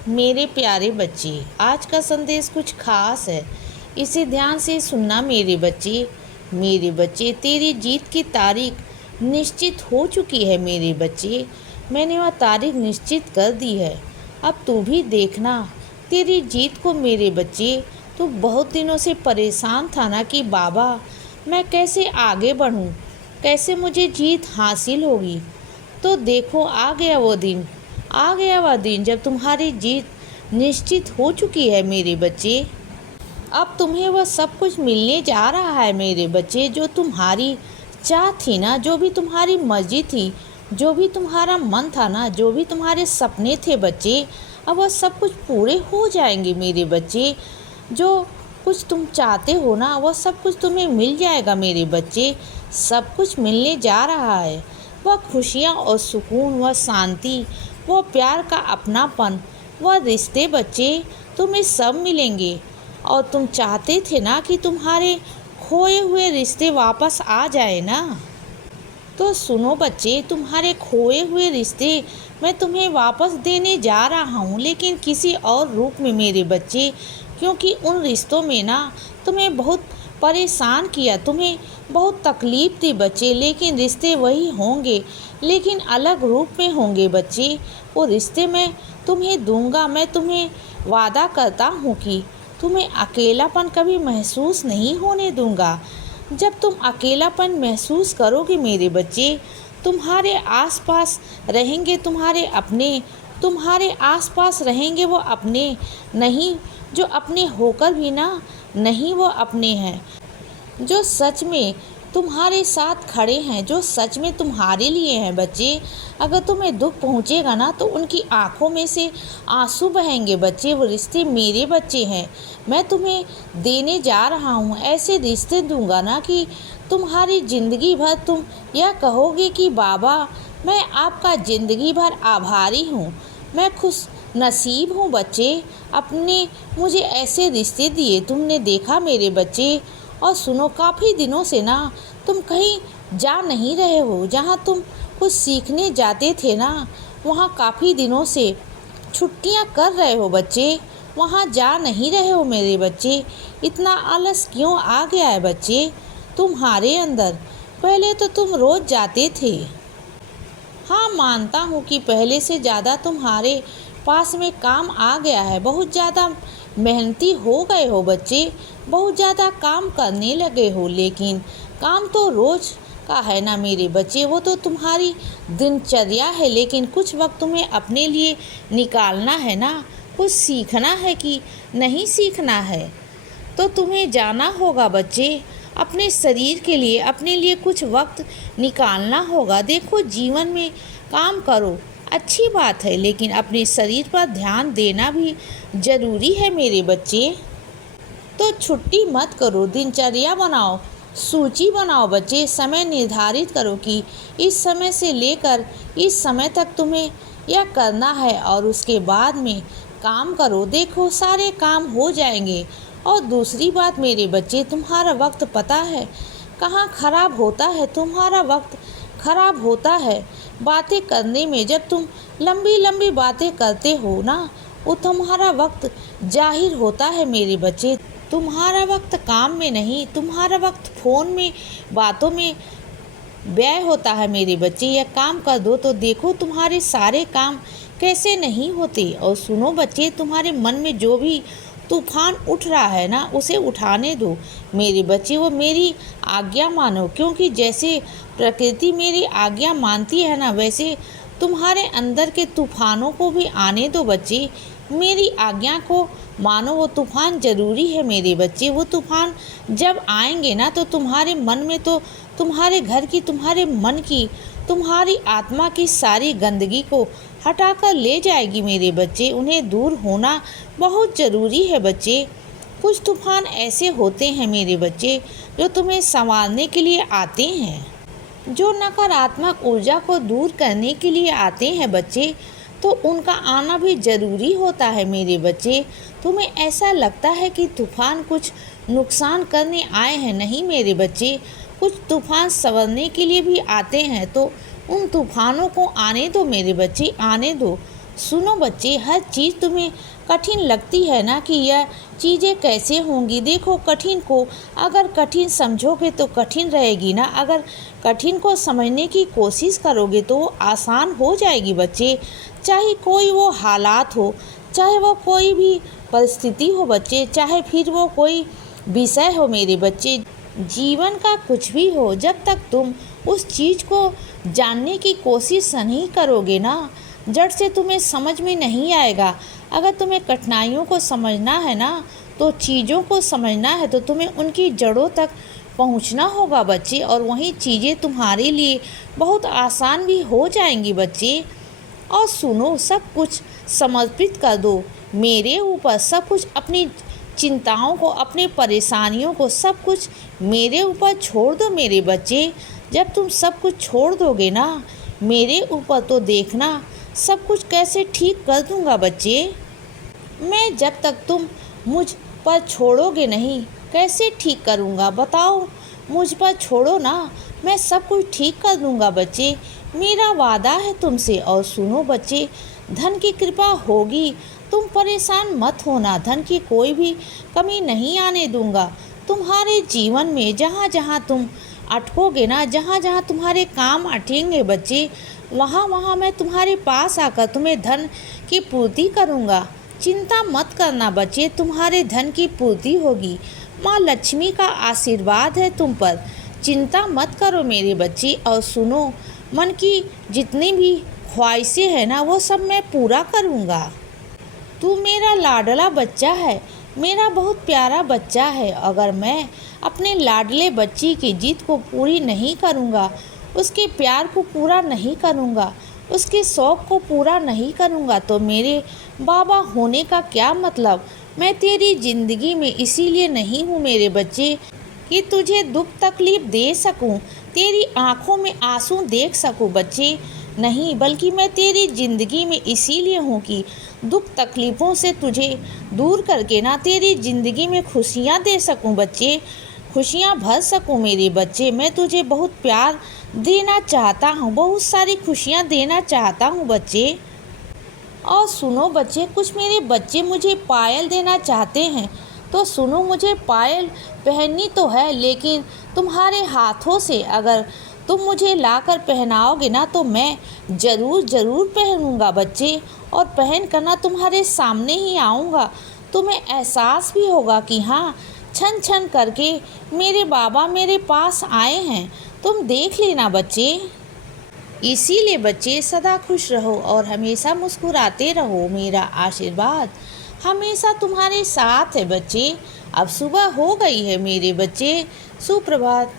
मेरे प्यारे बच्चे, आज का संदेश कुछ खास है। इसे ध्यान से सुनना मेरे बच्चे। मेरे बच्चे, तेरी जीत की तारीख निश्चित हो चुकी है मेरे बच्चे। मैंने वह तारीख निश्चित कर दी है। अब तू भी देखना तेरी जीत को मेरे बच्चे। तू बहुत दिनों से परेशान था ना कि बाबा मैं कैसे आगे बढ़ूं, कैसे मुझे जीत हासिल होगी। तो देखो आ गया वो दिन, आ गया वह दिन जब तुम्हारी जीत निश्चित हो चुकी है मेरे बच्चे। अब तुम्हें वह सब कुछ मिलने जा रहा है मेरे बच्चे, जो तुम्हारी चाह थी ना, जो भी तुम्हारी मर्जी थी, जो भी तुम्हारा मन था ना, जो भी तुम्हारे सपने थे बच्चे, अब वह सब कुछ पूरे हो जाएंगे मेरे बच्चे। जो कुछ तुम चाहते हो ना, वह सब कुछ तुम्हें मिल जाएगा मेरे बच्चे। सब कुछ मिलने जा रहा है। वह खुशियाँ और सुकून, वह शांति, वह प्यार का अपनापन, वह रिश्ते बच्चे, तुम्हें सब मिलेंगे। और तुम चाहते थे ना कि तुम्हारे खोए हुए रिश्ते वापस आ जाए ना। तो सुनो बच्चे, तुम्हारे खोए हुए रिश्ते मैं तुम्हें वापस देने जा रहा हूँ, लेकिन किसी और रूप में मेरे बच्चे। क्योंकि उन रिश्तों में ना तुम्हें बहुत परेशान किया, तुम्हें बहुत तकलीफ़ दी बच्चे, लेकिन रिश्ते वही होंगे, लेकिन अलग रूप में होंगे बच्चे। वो रिश्ते मैं तुम्हें दूंगा। मैं तुम्हें वादा करता हूँ कि तुम्हें अकेलापन कभी महसूस नहीं होने दूंगा। जब तुम अकेलापन महसूस करोगे मेरे बच्चे, तुम्हारे आसपास रहेंगे तुम्हारे अपने, तुम्हारे आसपास रहेंगे वो अपने नहीं, जो अपने होकर भी ना नहीं वो अपने हैं, जो सच में तुम्हारे साथ खड़े हैं, जो सच में तुम्हारे लिए हैं बच्चे। अगर तुम्हें दुख पहुँचेगा ना तो उनकी आंखों में से आंसू बहेंगे बच्चे। वो रिश्ते मेरे बच्चे हैं, मैं तुम्हें देने जा रहा हूँ। ऐसे रिश्ते दूंगा ना कि तुम्हारी ज़िंदगी भर तुम यह कहोगे कि बाबा मैं आपका ज़िंदगी भर आभारी हूँ, मैं खुश नसीब हूँ बच्चे। अपने मुझे ऐसे रिश्ते दिए तुमने, देखा मेरे बच्चे। और सुनो, काफ़ी दिनों से ना तुम कहीं जा नहीं रहे हो। जहाँ तुम कुछ सीखने जाते थे ना, वहाँ काफ़ी दिनों से छुट्टियाँ कर रहे हो बच्चे, वहाँ जा नहीं रहे हो मेरे बच्चे। इतना आलस क्यों आ गया है बच्चे तुम्हारे अंदर? पहले तो तुम रोज़ जाते थे। हाँ, मानता हूँ कि पहले से ज़्यादा तुम्हारे पास में काम आ गया है, बहुत ज़्यादा मेहनती हो गए हो बच्चे, बहुत ज़्यादा काम करने लगे हो। लेकिन काम तो रोज़ का है ना मेरे बच्चे, वो तो तुम्हारी दिनचर्या है। लेकिन कुछ वक्त तुम्हें अपने लिए निकालना है ना, कुछ सीखना है कि नहीं सीखना है। तो तुम्हें जाना होगा बच्चे, अपने शरीर के लिए, अपने लिए कुछ वक्त निकालना होगा। देखो, जीवन में काम करो अच्छी बात है, लेकिन अपने शरीर पर ध्यान देना भी ज़रूरी है मेरे बच्चे। तो छुट्टी मत करो, दिनचर्या बनाओ, सूची बनाओ बच्चे। समय निर्धारित करो कि इस समय से लेकर इस समय तक तुम्हें यह करना है, और उसके बाद में काम करो। देखो, सारे काम हो जाएंगे। और दूसरी बात मेरे बच्चे, तुम्हारा वक्त पता है कहाँ खराब होता है? तुम्हारा वक्त खराब होता है बातें करने में। जब तुम लंबी लंबी बातें करते हो ना, वो तुम्हारा वक्त जाहिर होता है मेरे बच्चे। तुम्हारा वक्त काम में नहीं, तुम्हारा वक्त फ़ोन में बातों में व्यय होता है मेरे बच्चे। यह काम कर दो तो देखो तुम्हारे सारे काम कैसे नहीं होते। और सुनो बच्चे, तुम्हारे मन में जो भी तूफान उठ रहा है ना, उसे उठाने दो मेरे बच्चे। वो मेरी आज्ञा मानो, क्योंकि जैसे प्रकृति मेरी आज्ञा मानती है ना, वैसे तुम्हारे अंदर के तूफानों को भी आने दो बच्चे। मेरी आज्ञा को मानो, वो तूफान ज़रूरी है मेरे बच्चे। वो तूफान जब आएंगे ना तो तुम्हारे मन में, तो तुम्हारे घर की, तुम्हारे मन की, तुम्हारी आत्मा की सारी गंदगी को हटाकर ले जाएगी मेरे बच्चे। उन्हें दूर होना बहुत ज़रूरी है बच्चे। कुछ तूफान ऐसे होते हैं मेरे बच्चे जो तुम्हें संवारने के लिए आते हैं, जो नकारात्मक ऊर्जा को दूर करने के लिए आते हैं बच्चे। तो उनका आना भी ज़रूरी होता है मेरे बच्चे। तुम्हें ऐसा लगता है कि तूफ़ान कुछ नुकसान करने आए हैं, नहीं मेरे बच्चे। कुछ तूफ़ान संवरने के लिए भी आते हैं, तो उन तूफ़ानों को आने दो मेरे बच्चे, आने दो। सुनो बच्चे, हर चीज़ तुम्हें कठिन लगती है ना कि यह चीज़ें कैसे होंगी। देखो, कठिन को अगर कठिन समझोगे तो कठिन रहेगी ना, अगर कठिन को समझने की कोशिश करोगे तो वो आसान हो जाएगी बच्चे। चाहे कोई वो हालात हो, चाहे वो कोई भी परिस्थिति हो बच्चे, चाहे फिर वो कोई विषय हो मेरे बच्चे, जीवन का कुछ भी हो, जब तक तुम उस चीज़ को जानने की कोशिश नहीं करोगे ना, जड़ से तुम्हें समझ में नहीं आएगा। अगर तुम्हें कठिनाइयों को समझना है ना, तो चीज़ों को समझना है तो तुम्हें उनकी जड़ों तक पहुंचना होगा बच्चे, और वहीं चीज़ें तुम्हारे लिए बहुत आसान भी हो जाएंगी बच्चे। और सुनो, सब कुछ समर्पित कर दो मेरे ऊपर, सब कुछ, अपनी चिंताओं को, अपनी परेशानियों को, सब कुछ मेरे ऊपर छोड़ दो मेरे बच्चे। जब तुम सब कुछ छोड़ दोगे ना मेरे ऊपर, तो देखना सब कुछ कैसे ठीक कर दूंगा बच्चे। मैं जब तक तुम मुझ पर छोड़ोगे नहीं, कैसे ठीक करूंगा बताओ। मुझ पर छोड़ो ना, मैं सब कुछ ठीक कर दूंगा बच्चे, मेरा वादा है तुमसे। और सुनो बच्चे, धन की कृपा होगी, तुम परेशान मत होना, धन की कोई भी कमी नहीं आने दूंगा तुम्हारे जीवन में। जहाँ जहाँ तुम अटकोगे ना, जहाँ जहाँ तुम्हारे काम अटेंगे बच्चे, वहाँ वहाँ मैं तुम्हारे पास आकर तुम्हें धन की पूर्ति करूँगा। चिंता मत करना बच्चे, तुम्हारे धन की पूर्ति होगी। माँ लक्ष्मी का आशीर्वाद है तुम पर, चिंता मत करो मेरे बच्चे। और सुनो, मन की जितनी भी ख्वाहिशें हैं ना, वो सब मैं पूरा करूँगा। तू मेरा लाडला बच्चा है, मेरा बहुत प्यारा बच्चा है। अगर मैं अपने लाडले बच्ची की जिद को पूरी नहीं करूँगा, उसके प्यार को पूरा नहीं करूँगा, उसके शौक़ को पूरा नहीं करूँगा, तो मेरे बाबा होने का क्या मतलब। मैं तेरी ज़िंदगी में इसीलिए नहीं हूँ मेरे बच्चे कि तुझे दुख तकलीफ़ दे सकूँ, तेरी आँखों में आंसू देख सकूँ बच्चे, नहीं, बल्कि मैं तेरी ज़िंदगी में इसीलिए हूँ कि दुख तकलीफ़ों से तुझे दूर करके ना तेरी ज़िंदगी में खुशियाँ दे सकूँ बच्चे, खुशियाँ भर सकूँ मेरे बच्चे। मैं तुझे बहुत प्यार देना चाहता हूँ, बहुत सारी खुशियाँ देना चाहता हूँ बच्चे। और सुनो बच्चे, कुछ मेरे बच्चे मुझे पायल देना चाहते हैं, तो सुनो, मुझे पायल पहननी तो है, लेकिन तुम्हारे हाथों से अगर तुम मुझे लाकर पहनाओगे ना, तो मैं ज़रूर पहनूंगा बच्चे, और पहन कर ना तुम्हारे सामने ही आऊँगा। तुम्हें एहसास भी होगा कि हाँ, छन छन करके मेरे बाबा मेरे पास आए हैं। तुम देख लेना बच्चे। इसीलिए बच्चे, सदा खुश रहो और हमेशा मुस्कुराते रहो, मेरा आशीर्वाद हमेशा तुम्हारे साथ है बच्चे। अब सुबह हो गई है मेरे बच्चे, सुप्रभात।